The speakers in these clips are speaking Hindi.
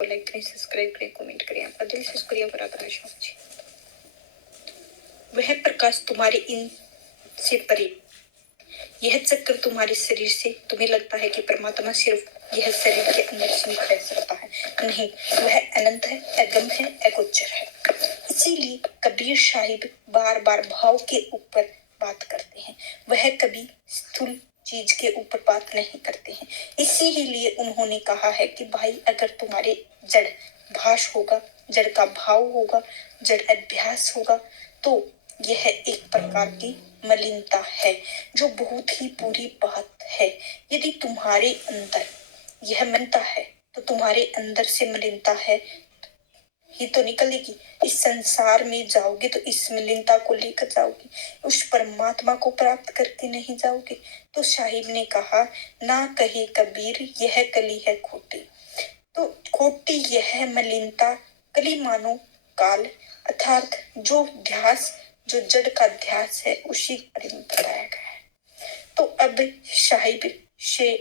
को लाइक करें, सब्सक्राइब करें, कमेंट करें। आपका दिल से शुक्रिया बड़ा करना चाहूंगी। वह प्रकाश तुम्हारे इन से परे, यह चक्कर तुम्हारे शरीर से, तुम्हें लगता है कि परमात्मा सिर्फ यह शरीर के अंदर सीमित रह सकता है। नहीं, वह अनंत है, अगम है, अगोचर है। इसीलिए कबीर साहिब बार बार भाव के ऊपर बात करते हैं। वह कभी स्थूल चीज के ऊपर बात नहीं करते हैं। इसीलिए उन्होंने कहा है कि भाई, अगर तुम्हारे जड़ भाष होगा, जड़ का भाव होगा, जड़ अभ्यास होगा, तो यह एक प्रकार की मलिनता है, जो बहुत ही बुरी बात है। यदि तुम्हारे अंदर यह मलिनता है, तो तुम्हारे अंदर से मलिनता है ही तो निकलेगी। इस संसार में जाओगे तो इस मलिनता को लेकर जाओगे, उस परमात्मा को प्राप्त करके नहीं जाओगे। तो साहिब ने कहा, ना कहे कबीर यह कली है खोटी। तो खोटी यह मलिनता, कली मानो काल, अर्थात जो ध्यास, जो जड़ का ध्यास है, उसी बारे में बताया गया है। तो अब साहिब से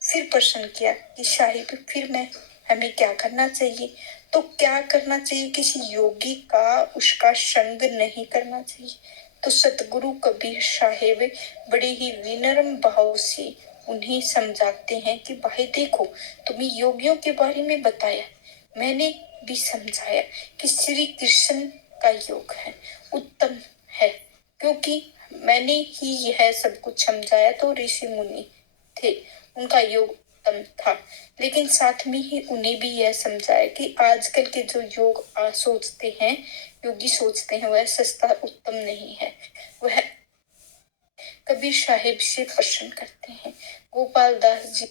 फिर प्रश्न किया कि साहिब, फिर मैं हमें क्या करना चाहिए? तो क्या करना चाहिए? किसी योगी का उसका संग नहीं करना चाहिए। तो सतगुरु कबीर साहिब बड़े ही विनम्र भाव से उन्हें समझाते हैं कि भाई देखो, तुम्हें योगियों के बारे में बताया, मैंने भी समझाया कि श्री कृष्ण का योग है, उत्तम है, क्योंकि मैंने ही यह सब कुछ समझाया। तो ऋषि मुनि थे, उनका योग उत्तम था, लेकिन साथ में ही उन्हें भी यह समझाया कि आजकल के जो योग सोचते हैं, योगी सोचते हैं, वह सस्ता उत्तम नहीं है। वह कबीर साहिब से प्रश्न करते हैं। गोपाल दास जी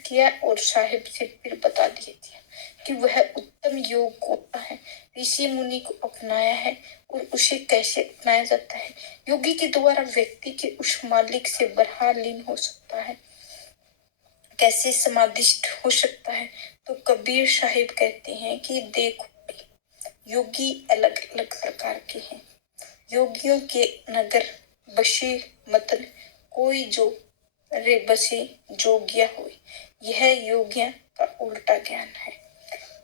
किया और साहिब से फिर बता दिया कि वह उत्तम योग कौन है, ऋषि मुनि को अपनाया है और उसे कैसे अपनाया जाता है। योगी के द्वारा व्यक्ति के उस मालिक से बरहा लीन हो सकता है, कैसे समाधिष्ट हो सकता है। तो कबीर साहिब कहते हैं कि देखो, योगी अलग अलग प्रकार के हैं। योगियों के नगर बसे मतन कोई जो रे बसे जोगिया हुई, यह योगिया का उल्टा ज्ञान है,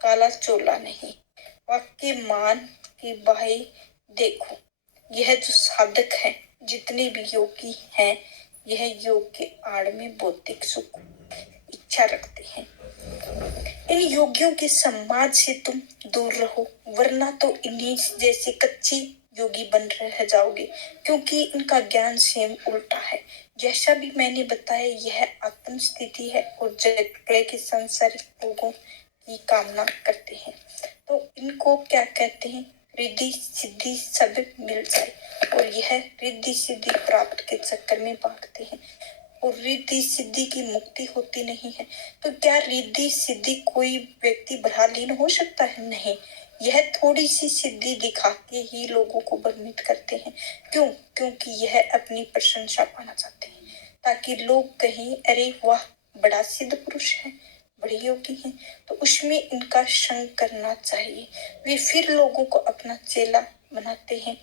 काला चोला नहीं। वाक्य मान की भाई देखो, यह जो साधक है, जितने भी योगी हैं, यह योग के आड़ में भौतिक सुख इच्छा रखते हैं। इन योगियों के समाज से तुम दूर रहो, वरना तो इन्हीं जैसे कच्ची योगी बन रह जाओगे, क्योंकि इनका ज्ञान सेम उल्टा है। जैसा भी मैंने बताया, यह आत्म स्थिति है और जगह के सांसारिक भोगों की कामना करते हैं। तो इनको क्या कहते हैं? रिद्धि सिद्धि सब मिल जाए, और यह रिद्धि सिद्धि प्राप्त के चक्कर में भागते हैं, और रिद्धि सिद्धि की मुक्ति होती नहीं है। तो क्या रिद्धि सिद्धि कोई व्यक्ति बरहालीन हो सकता है? नहीं, यह थोड़ी सी सिद्धि दिखा के ही लोगों को भ्रमित करते हैं। क्यों? क्योंकि यह अपनी प्रशंसा पाना चाहते हैं, ताकि लोग कहें, अरे वाह, बड़ा सिद्ध पुरुष है, बड़े योगी हैं, तो उसमें इनका संग करना चाहिए। वे फिर लोगों को अपना चेला बनाते हैं।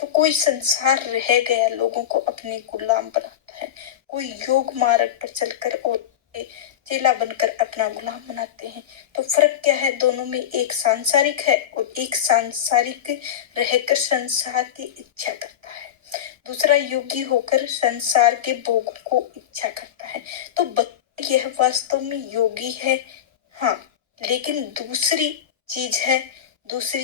तो कोई संसार रह गया लोगों को अपने गुलाम बनाता है, कोई योग मार्ग पर चलकर और चेला बनकर अपना गुलाम बनाते हैं। तो फर्क क्या है दोनों में? एक सांसारिक है और एक सांसारिक रहकर संसार की इच्छा करता है, दूसरा योगी होकर संसार के भोग को इच्छा करता है। तो यह वास्तव में योगी है, हाँ, लेकिन दूसरी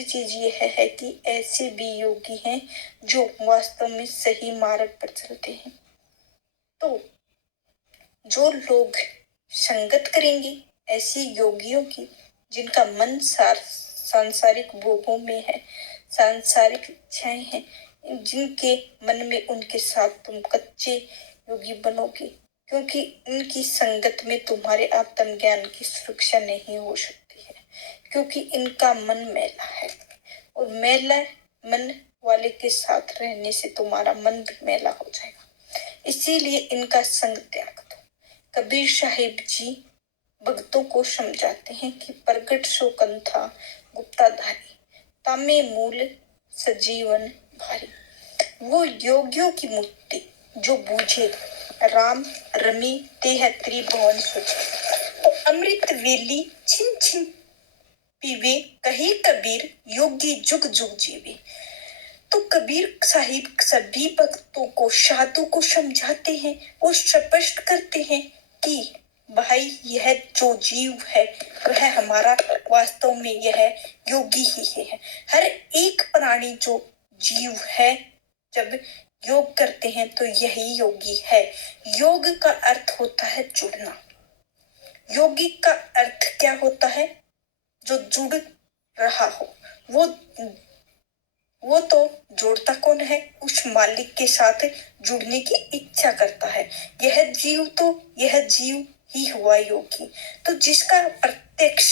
चीज यह है कि ऐसे भी योगी हैं जो वास्तव में सही मार्ग पर चलते हैं। तो जो लोग संगत करेंगे ऐसे योगियों की, जिनका मन सांसारिक भोगों में है, सांसारिक इच्छाएं हैं, जिनके मन में, उनके साथ तुम कच्चे योगी बनोगे, क्योंकि इनकी संगत में तुम्हारे आत्मज्ञान की सुरक्षा नहीं हो सकती है, क्योंकि इनका मन मैला है, और मैला मन वाले के साथ रहने से तुम्हारा मन भी मैला हो जाएगा। इसीलिए इनका संग त्याग दो। कबीर साहिब जी भक्तों को समझाते हैं कि प्रगट सो कंथा गुप्ताधारी, तामे मूल सजीवन भारी। वो योगियों की मुक्ति जो बूझे, राम रमी तेह त्रिभुवन सुझे। तो अमृत वेली छिन छिन पीवे कही कबीर योगी जुग जुग जीवे। तो कबीर साहिब सभी भक्तों को, साधु को समझाते हैं और स्पष्ट करते हैं कि भाई यह जो जीव है वह हमारा वास्तव में यह योगी ही है। हर एक प्राणी जो जीव है जब योग करते हैं तो यही योगी है। योग का अर्थ होता है जुड़ना। योगी का अर्थ क्या होता है? जो जुड़ रहा हो। वो तो जोड़ता कौन है? उस मालिक के साथ जुड़ने की इच्छा करता है। यह जीव ही हुआ योगी। तो जिसका प्रत्यक्ष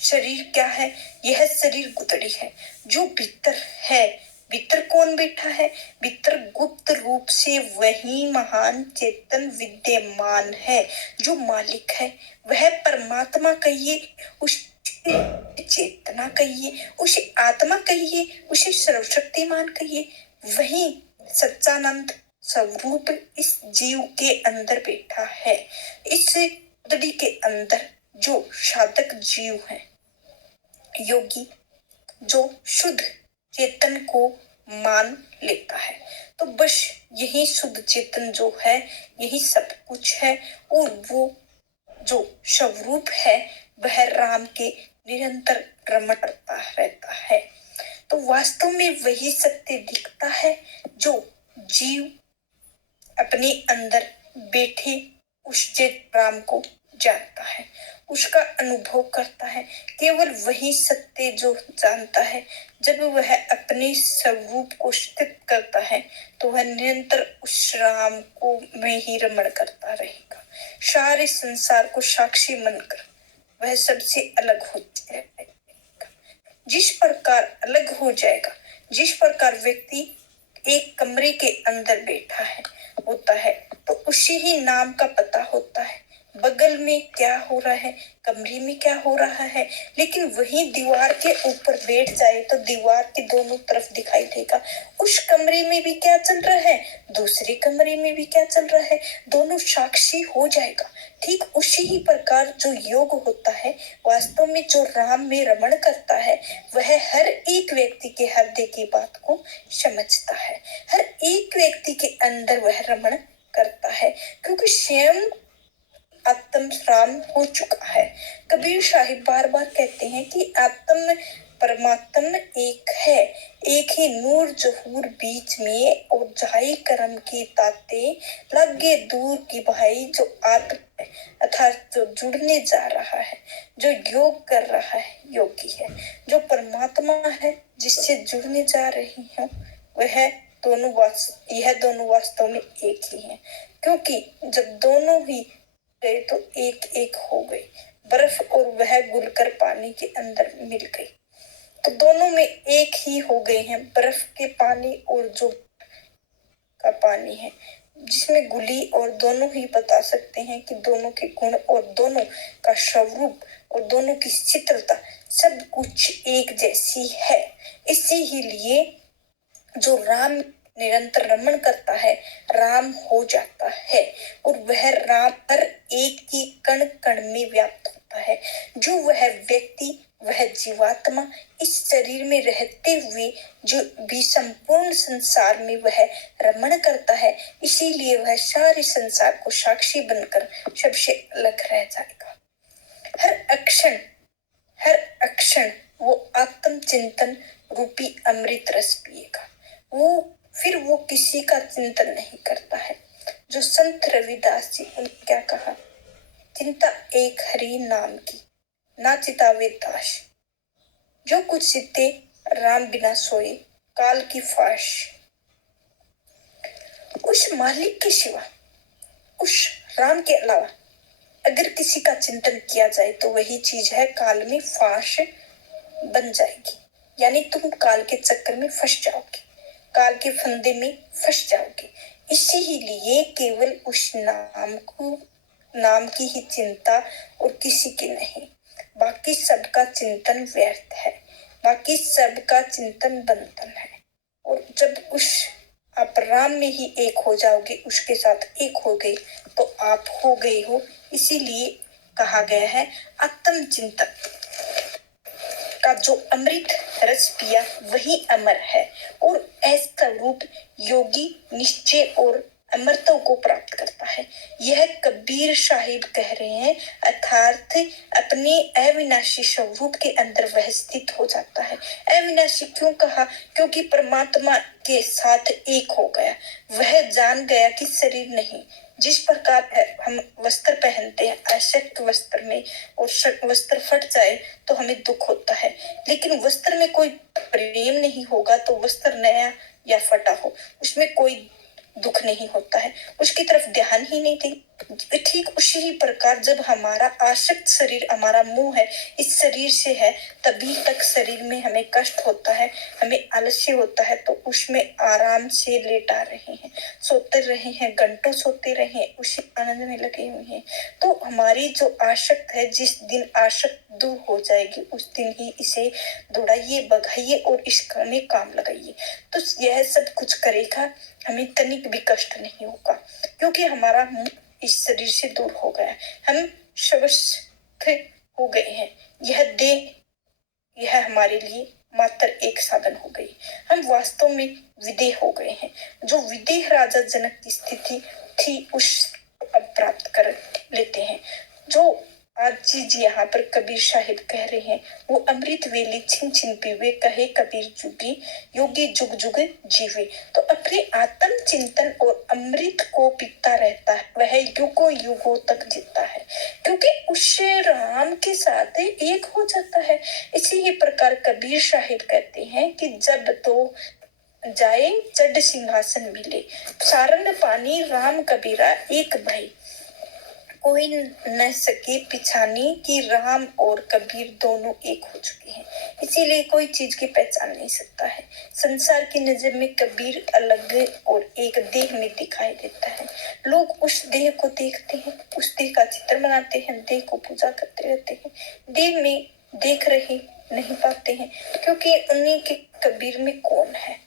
शरीर क्या है? यह शरीर गुदड़ी है जो भीतर है। भीतर कौन बैठा है? भीतर गुप्त रूप से वही महान चेतन विद्यमान है जो मालिक है। वह परमात्मा कहिए, उस चेतना कहिए, उसे आत्मा कहिए, उसे सर्वशक्तिमान कहिए, वही सच्चानंद स्वरूप इस जीव के अंदर बैठा है। इस गुदड़ी के अंदर जो साधक जीव है, योगी, जो शुद्ध चेतन को मान लेता है, तो बस यही शुद्ध चेतन जो है यही सब कुछ है। और वो जो स्वरूप है वह राम के निरंतर रमण करता रहता है। तो वास्तव में वही सत्य दिखता है जो जीव अपने अंदर बैठे उस चेत राम को जानता है, उसका अनुभव करता है। केवल वही सत्य जो जानता है। जब वह अपने स्वरूप को स्थित करता है तो वह निरंतर उस राम को में ही रमण करता रहेगा। सारे संसार को साक्षी मानकर वह सबसे अलग हो जाएगा। जिस प्रकार अलग हो जाएगा, जिस प्रकार व्यक्ति एक कमरे के अंदर बैठा है होता है तो उसी ही नाम का पता होता है, बगल में क्या हो रहा है, कमरे में क्या हो रहा है। लेकिन वही दीवार के ऊपर बैठ जाए तो दीवार के दोनों तरफ दिखाई देगा, उस कमरे में भी क्या चल रहा है, दूसरे कमरे में भी क्या चल रहा है, दोनों साक्षी हो जाएगा। ठीक उसी ही प्रकार जो योग होता है, वास्तव में जो राम में रमण करता है वह हर एक व्यक्ति के हृदय की बात को समझता है। हर एक व्यक्ति के अंदर वह रमण करता है क्योंकि स्वयं आत्म राम हो चुका है। कबीर साहिब बार बार कहते हैं कि आत्म परमात्मा एक है, एक ही नूर जहूर बीच में, और जाई कर्म की ताते लगे दूर की भाई। जो आत्म अर्थात जो जुड़ने जा रहा है, जो योग कर रहा है, योगी है। जो परमात्मा है जिससे जुड़ने जा रही हूँ वह यह दोनों वास्तव में एक ही है। क्योंकि जब दोनों ही गए तो एक एक हो गई, बर्फ और वह घुलकर पानी के अंदर मिल गई। तो दोनों में एक ही हो गए हैं, बर्फ के पानी और जो का पानी है जिसमें घुली, और दोनों ही बता सकते हैं कि दोनों के गुण और दोनों का स्वरूप और दोनों की शीतलता सब कुछ एक जैसी है। इसी ही लिए जो राम निरंतर रमण करता है राम हो जाता है, और वह राम हर एक की कण कण में व्याप्त होता है। जो वह व्यक्ति, वह जीवात्मा इस शरीर में रहते हुए जो भी संपूर्ण संसार में वह रमण करता है, इसीलिए वह सारे संसार को साक्षी बनकर सबसे अलग रह जाएगा। हर अक्षण वो आत्म चिंतन रूपी अमृत रस पिएगा। वो किसी का चिंतन नहीं करता है। जो संत रविदास जी, उन्होंने क्या कहा, चिंता एक हरि नाम की, ना चितावे दास। जो कुछ चित्ते राम बिना सोए, काल की फाश। उस मालिक के सिवा, उस राम के अलावा अगर किसी का चिंतन किया जाए तो वही चीज है काल में फाश बन जाएगी। यानी तुम काल के चक्कर में फंस जाओगे, काल के फंदे में फंस जाओगे। इसी ही लिए केवल उस नाम की ही चिंता और किसी की नहीं। बाकी सबका चिंतन व्यर्थ है, बाकी सबका चिंतन बंधन है। और जब आप राम में ही एक हो जाओगे, उसके साथ एक हो गए तो आप हो गए हो। इसीलिए कहा गया है आत्म चिंतन का जो अमृत रस पिया वही अमर है और ऐसा रूप योगी निश्चय और अमरता को प्राप्त करता है। यह कबीर साहिब कह रहे हैं, अर्थात अपने अविनाशी स्वरूप के अंदर वह स्थित हो जाता है। अविनाशी क्यों कहा? क्योंकि परमात्मा के साथ एक हो गया। वह जान गया कि शरीर नहीं। जिस प्रकार हम वस्त्र पहनते हैं, अशक्त वस्त्र में और वस्त्र फट जाए तो हमें दुख होता है, लेकिन वस्त्र में कोई प्रेम नहीं होगा तो वस्त्र नया या फटा हो उसमें कोई दुख नहीं होता है, उसकी तरफ ध्यान ही नहीं दी। ठीक उसी ही प्रकार जब हमारा आसक्त शरीर, हमारा मुंह है, इस शरीर से है, तभी तक शरीर में हमें कष्ट होता है, हमें आलस्य होता है, तो उसमें आराम से लेटा रहे हैं, सोते रहे हैं, घंटों सोते रहे हैं, उसी आनंद में लगे हुए हैं। तो हमारी जो आसक्त है, जिस दिन आसक्त दूर हो जाएगी उस दिन ही इसे दौड़ाइए, भगाइए और इसमें काम लगाइए, तो यह सब कुछ करेगा, हमें तनिक भी कष्ट नहीं होगा, क्योंकि हमारा मुंह इस शरीर से दूर हो गया है, हम स्वस्थ हो गए हैं। यह देह, यह हमारे लिए मात्र एक साधन हो गई, हम वास्तव में विदेह हो गए हैं। जो विदेह राजा जनक की स्थिति थी उस अब प्राप्त कर लेते हैं। जो आज चीज यहाँ पर कबीर साहिब कह रहे हैं, वो अमृत वेली छिन छिन पीवे, कहे कबीर जुगी योगी जुग जुग जीवे। तो अपने आत्म चिंतन और अमृत को पीता रहता है, वह युगों युगों तक जीता है, क्योंकि उससे राम के साथ एक हो जाता है। इसी ही प्रकार कबीर साहिब कहते हैं कि जब तो जाए चढ़ सिंहासन मिले, सारन पानी राम कबीरा एक भाई, कोई न सके पिछानी कि राम और कबीर दोनों एक हो चुके हैं। इसीलिए कोई चीज की पहचान नहीं सकता है। संसार की नजर में कबीर अलग और एक देह में दिखाई देता है। लोग उस देह को देखते हैं, उस देह का चित्र बनाते हैं, देह को पूजा करते रहते हैं, देह में देख रहे नहीं पाते हैं, क्योंकि उन्हीं के कबीर में कौन है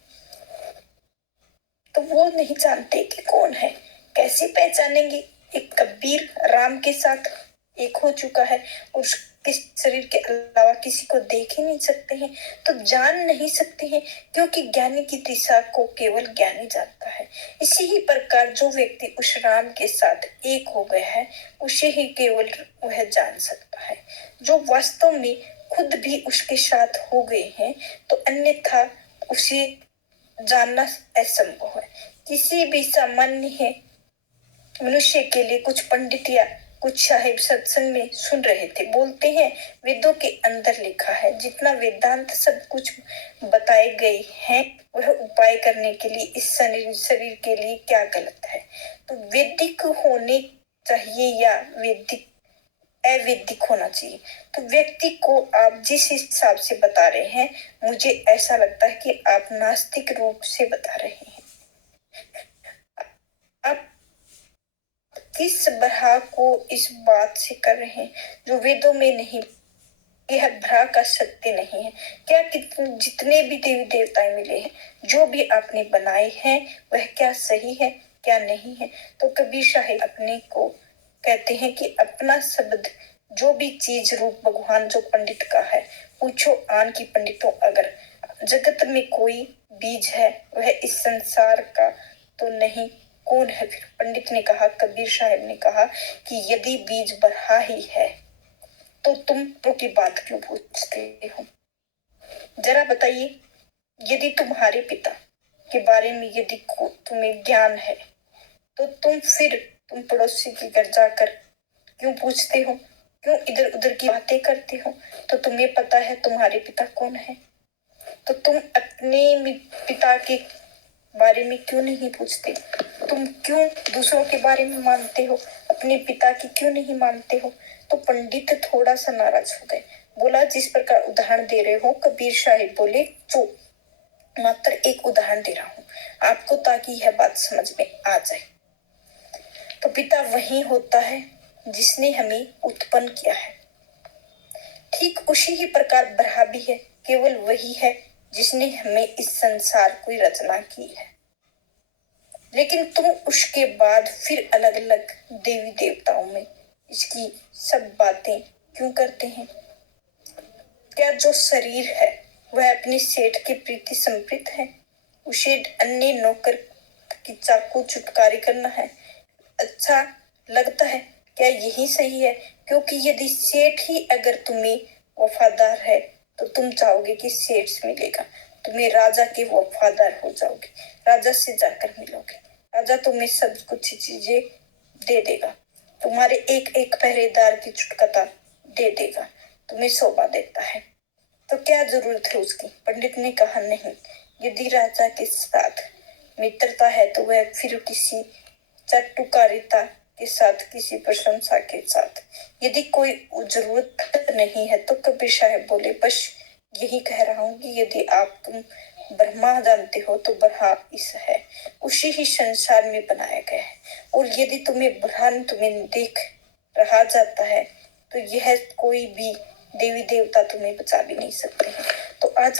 तो वो नहीं जानते कि कौन है। कैसे पहचानेंगे? एक कबीर राम के साथ एक हो चुका है, उसके शरीर के अलावा किसी को देख ही नहीं सकते हैं, तो जान नहीं सकते हैं, क्योंकि ज्ञानी की दिशा को केवल ज्ञानी जानता है। इसी ही प्रकार जो व्यक्ति उस राम के साथ एक हो गया है, उसे ही केवल वह जान सकता है। जो वास्तव में खुद भी उसके साथ हो गए हैं, तो अन्यथा उसे जानना असंभव है। किसी भी सामान्य मनुष्य के लिए कुछ पंडित या कुछ साहिब सत्संग में सुन रहे थे, बोलते हैं वेदों के अंदर लिखा है, जितना वेदांत सब कुछ बताए गए हैं वह उपाय करने के लिए इस शरीर के लिए क्या गलत है? तो वैदिक होने चाहिए या वैदिक अवैदिक होना चाहिए? तो व्यक्ति को आप जिस हिसाब से बता रहे हैं, मुझे ऐसा लगता है कि आप नास्तिक रूप से बता रहे हैं। आप किस बरहा को इस बात से कर रहे हैं जो वेदों में नहीं? यह भ्रा का सत्य नहीं है। क्या जितने भी देवी देवताएं मिले हैं, जो भी आपने बनाए हैं, वह क्या सही है क्या नहीं है? तो कबीर साहिब अपने को कहते हैं कि अपना शब्द जो भी चीज रूप भगवान जो पंडित का है, पूछो आन की पंडितों, अगर जगत में कोई बीज है वह इस संसार का तो नहीं, कौन है फिर? पंडित ने कहा, कबीर साहिब ने कहा कि यदि बीज बरहा ही है तो तुम की बात क्यों पूछते हो? जरा बताइए, यदि तुम्हारे पिता के बारे में यदि तुम्हें ज्ञान है तो तुम पड़ोसी के घर जाकर क्यों पूछते हो? क्यों इधर उधर की बातें करते हो? तो तुम्हें पता है तुम्हारे पिता कौन है, तो तुम अपने पिता के बारे में क्यों नहीं पूछते? तुम क्यों दूसरों के बारे में मानते हो, अपने पिता की क्यों नहीं मानते हो? तो पंडित थोड़ा सा नाराज हो गए, बोला जिस प्रकार उदाहरण दे रहे हो। कबीर साहिब बोले, जो मात्र एक उदाहरण दे रहा हूँ आपको, ताकि यह बात समझ में आ जाए। तो पिता वही होता है जिसने हमें उत्पन्न किया है, ठीक उसी ही प्रकार ब्रह्मा भी है, केवल वही है जिसने हमें इस संसार की रचना की है। लेकिन तुम उसके बाद फिर अलग अलग देवी देवताओं में इसकी सब बातें क्यों करते हैं? क्या जो शरीर है वह अपनी सेठ की प्रीति समर्पित है? उसे अन्य नौकर की चाकू चुटकारी करना है अच्छा लगता है? क्या यही सही है? क्योंकि यदि सेठ ही अगर तुम्हें वफादार है तो तुम चाहोगे कि सेठ से मिलेगा, तुम्हें राजा के वफादार हो जाओगे, राजा से जाकर मिलोगे, राजा तुम्हें सब कुछ चीजें दे देगा, तुम्हारे एक एक पहरेदार की चुटकता दे देगा, तुम्हें शोभा देता है, तो क्या जरूरत है उसकी? पंडित ने कहा नहीं, यदि राजा के साथ मित्रता है तो वह फिर किसी चाटुकारिता के साथ, किसी प्रशंसा के साथ। यदि कोई जरूरत नहीं है तो कबीर साहब बोले, बस यही कह रहा हूँ कि यदि आप तुम ब्रह्मा जानते हो तो ब्रह्मा इस है, उसी ही संसार में बनाया गया है, और यदि तुम्हें देख रहा जाता है तो यह कोई भी देवी देवता तुम्हें बचा भी नहीं सकते हैं।